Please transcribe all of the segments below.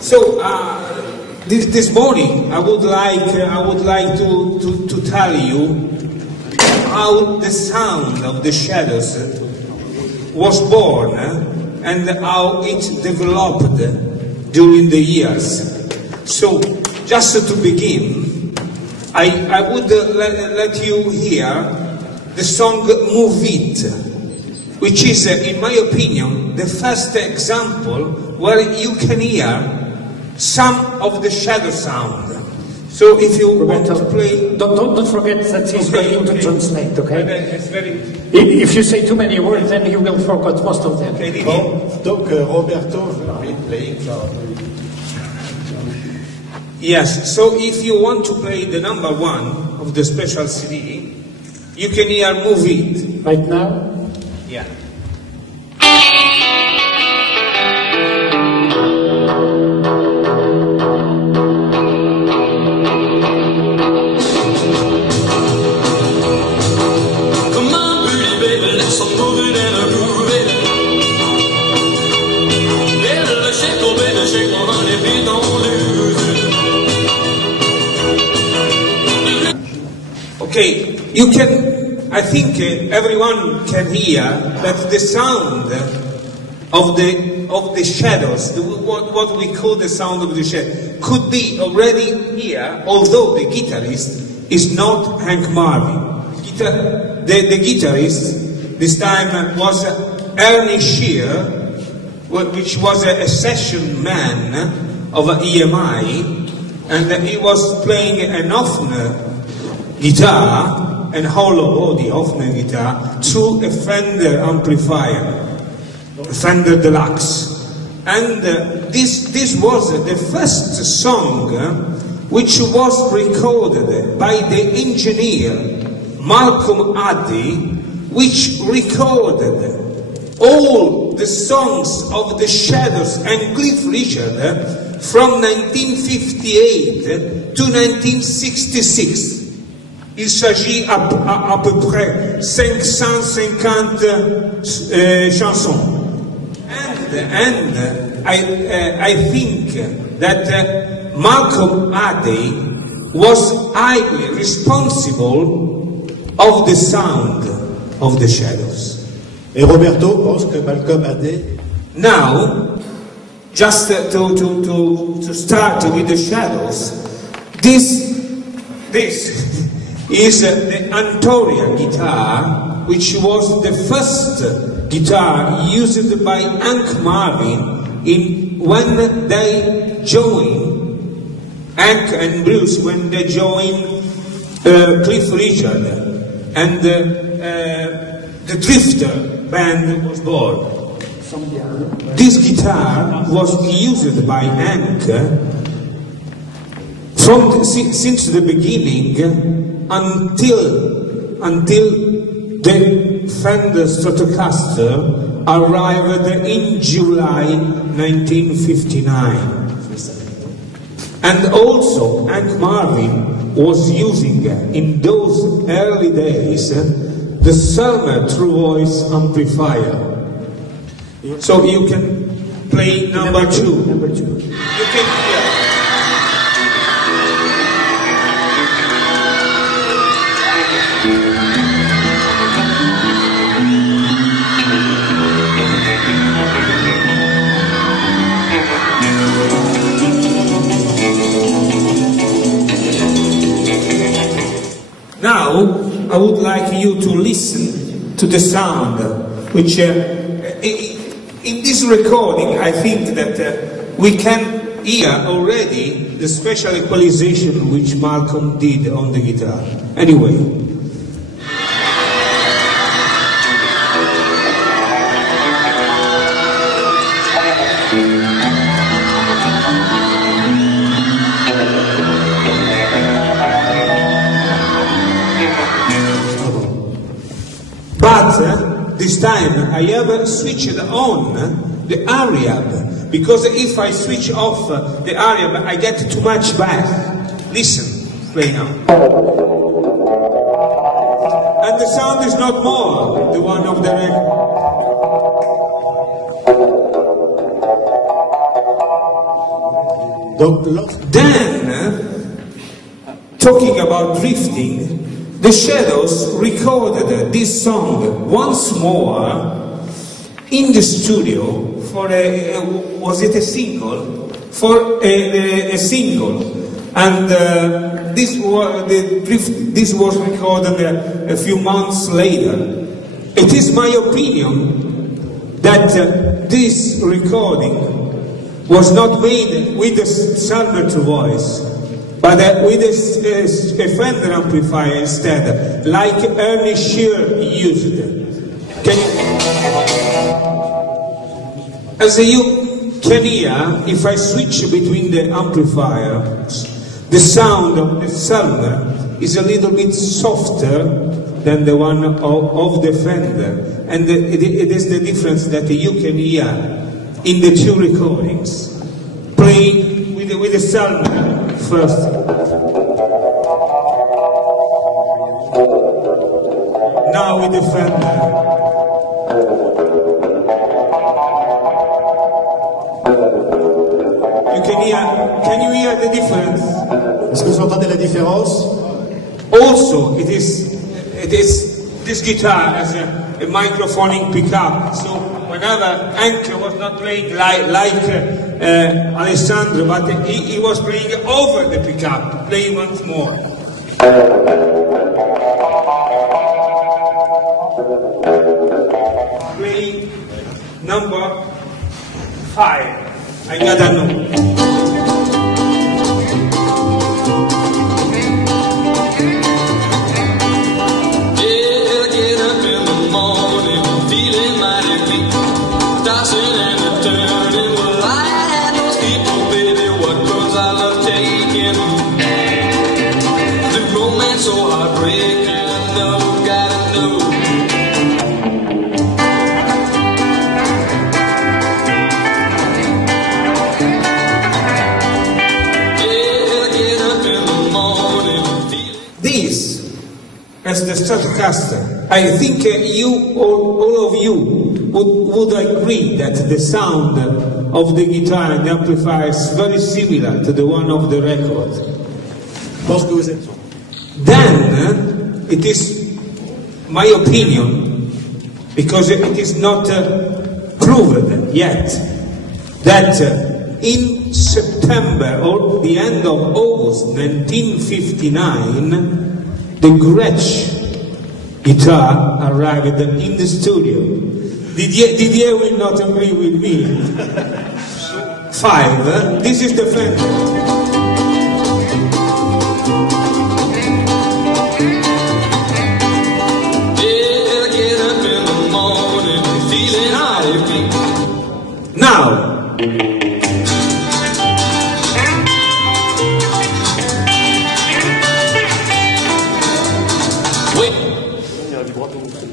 So this morning I would like to tell you how the sound of the shadows was born and how it developed during the years. So just to begin, I would let you hear the song Move It, which is, in my opinion, the first example where you can hear some of the shadow sound. So if you Roberto, want to play... Don't forget that he's going to translate, okay? It's very... If you say too many words, then you will forget most of them. Okay, donc Roberto will be playing for... Yes, so if you want to play the number 1 of the special CD, you can hear Move It. Right now? Yeah. Okay, you can, I think everyone can hear that the sound of the shadows, what we call the sound of the shadow, could be already here, although the guitarist is not Hank Marvin. The guitarist this time was Ernie Shear, which was a session man of EMI, and he was playing an Hofner guitar and hollow body Hofner guitar through a Fender amplifier, a Fender Deluxe. And this was the first song which was recorded by the engineer Malcolm Addy, which recorded all the songs of the Shadows and Cliff Richard from 1958 to 1966. Il s'agit à peu près 550 chansons. And I think that Malcolm Addy was highly responsible of the sound of the Shadows. Et Roberto pense que Malcolm Addy. Now, just to start with the Shadows, this is the Antoria guitar, which was the first guitar used by Hank Marvin when they joined, Hank and Bruce, when they joined Cliff Richard, and the Drifter band was born. This guitar was used by Hank since the beginning until the Fender Stratocaster arrived in July 1959. And also Hank Marvin was using in those early days the Selmer True Voice amplifier. So you can play number two. You can hear. Now, I would like you to listen to the sound, which in this recording, I think that we can hear already the special equalization which Malcolm did on the guitar. Anyway. But this time I have switched on the Ariab, because if I switch off the Ariab I get too much bass. Listen, play now. And the sound is not more the one of the record. Then, talking about drifting, the Shadows recorded this song once more in the studio for was it a single? For a single, and this was recorded a few months later. It is my opinion that this recording was not made with a Gilbert voice, but with a Fender amplifier instead, like Ernie Shear used. As you can hear, if I switch between the amplifiers, the sound of the Gilbert is a little bit softer than the one of the Fender, and it is the difference that you can hear in the two recordings. Playing with the Gilbert first. Now with the Fender. Can you hear the difference? Est-ce que vous entendez la différence? Also, it is this guitar has a microphoning pickup. So whenever Anke was not playing like Alessandro, but he was playing over the pickup, playing once more. Playing number 5. I gotta know. As the Stratocaster, I think all of you would agree that the sound of the guitar and the amplifier is very similar to the one of the record. Then, it is my opinion, because it is not proven yet, that in September or the end of August 1959, the Gretsch guitar arrived in the studio. Didier will not agree with me. 5. This is the Fender. Now.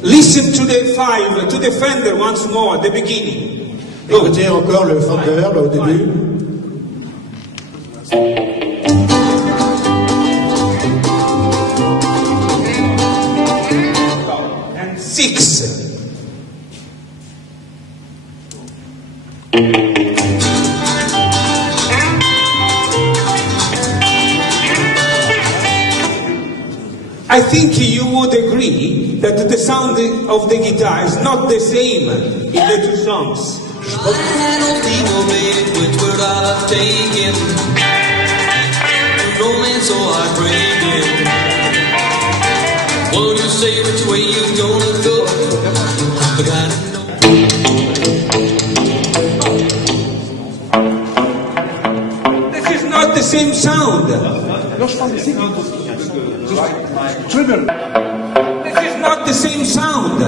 Listen to the 5, to the Fender once more, the beginning. Écoutez encore le Fender, au début. And 6. I think you would agree that the sound of the guitar is not the same in the two songs. This is not the same sound. Triple. This is not the same sound.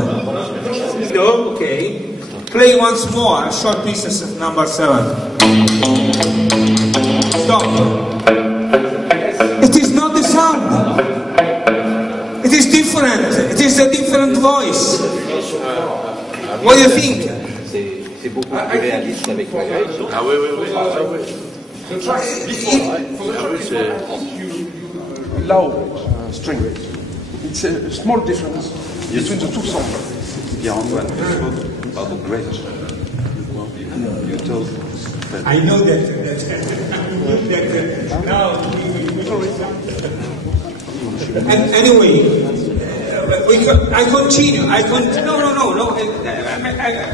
No, okay. Play once more, short pieces of number 7. Stop. It is not the sound. It is different. It is a different voice. What do you think? C'est beaucoup plus réaliste avec la Gretsch. Ah oui, oui, oui. Loud string. It's a small difference between the two songs. Pierre-Antoine, pardon, Gretsch. You told. I know that now. And anyway, I continue. No.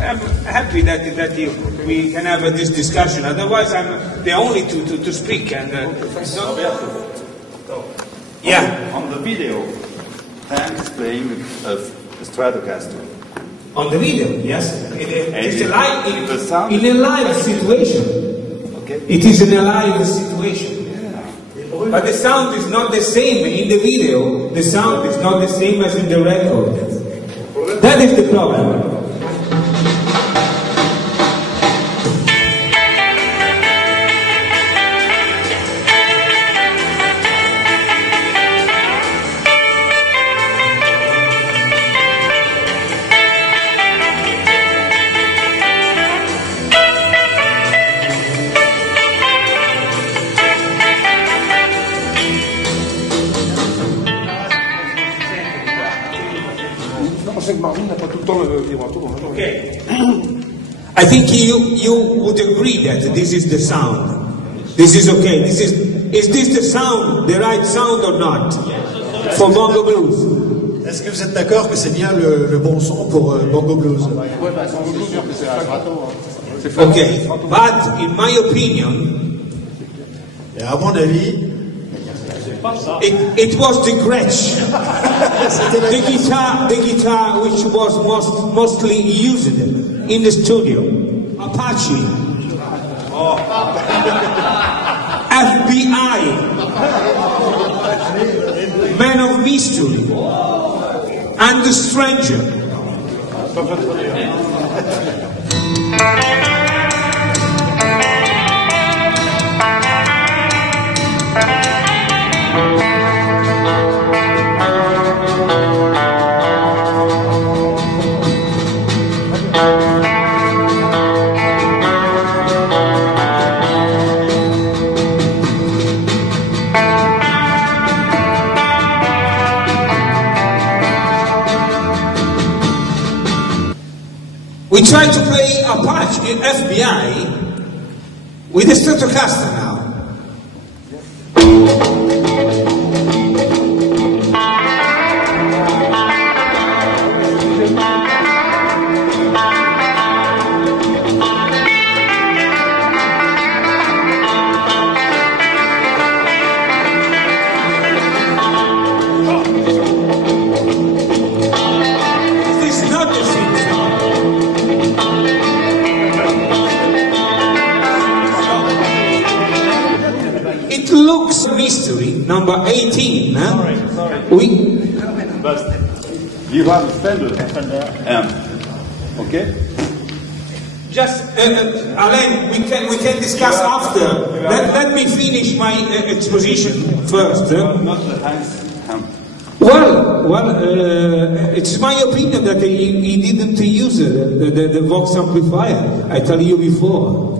I'm happy that we can have this discussion. Otherwise, I'm the only to speak. And yeah. On the video, Hank is playing a Stratocaster. On the video, yes. It's in a live situation. Okay. It is in a live situation. But the sound is not the same in the video. The sound is not the same as in the record. That is the problem. Okay. I think you would agree that this is the sound. This is okay. Is this the sound, the right sound or not? For Bongo Blues? Est-ce que vous êtes d'accord que c'est bien le bon son pour Bongo Blues? Okay. But in my opinion, Et à mon avis, it was the Gretsch, the guitar which was mostly used in the studio. Apache, FBI, Man of Mystery, and the Stranger. We try to play Apache, FBI, with the Stratocaster now. This is not the same sound. It looks mystery, number 18. Huh? Sorry. But you have a Fender amp, okay? Just, Alain, we can discuss after. Let me finish my exposition first. Not the Heinz amp. Well, it's my opinion that he didn't use the Vox amplifier. I tell you before.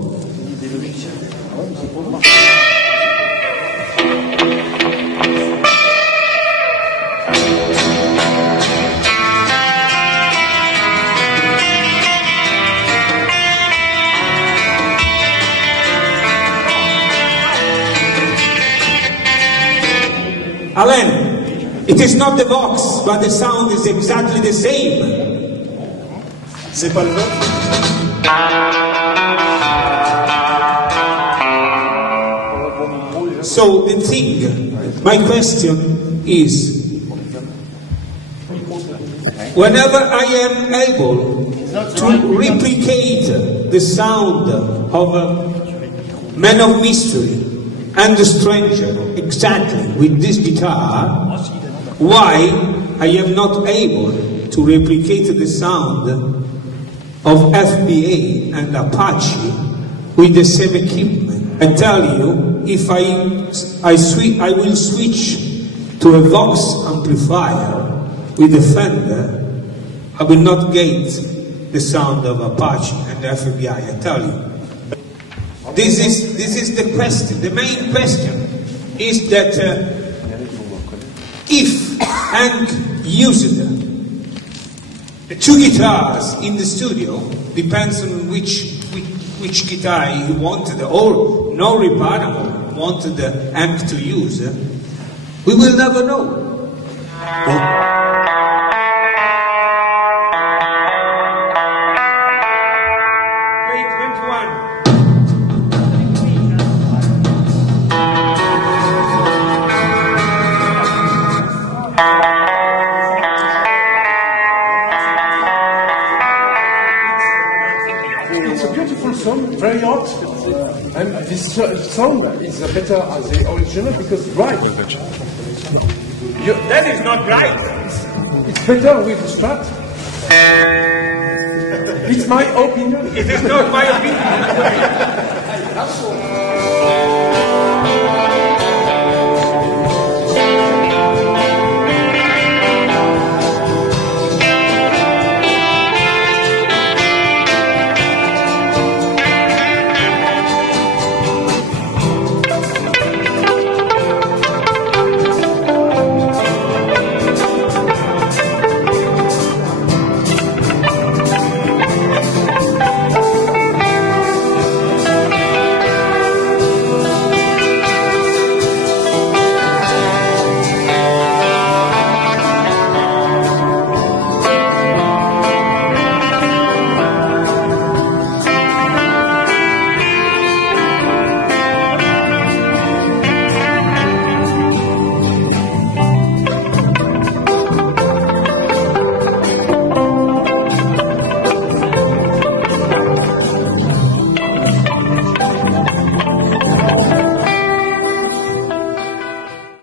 Alain, it is not the Vox, but the sound is exactly the same. c'est pas le Vox? So the thing, my question is, whenever I am able to replicate the sound of a Man of Mystery and the Stranger exactly with this guitar, why I am not able to replicate the sound of FBA and Apache with the same equipment? I tell you, if I will switch to a Vox amplifier with a Fender, I will not get the sound of Apache and FBI, I tell you. This is the question. The main question is that if Hank used the two guitars in the studio, depends on which which guitar he wanted, or no reparable wanted the amp to use, we will never know. Very hot, and this sound is better as the original because right. That is not right. It's better with the Strat. It's my opinion. It is not my opinion.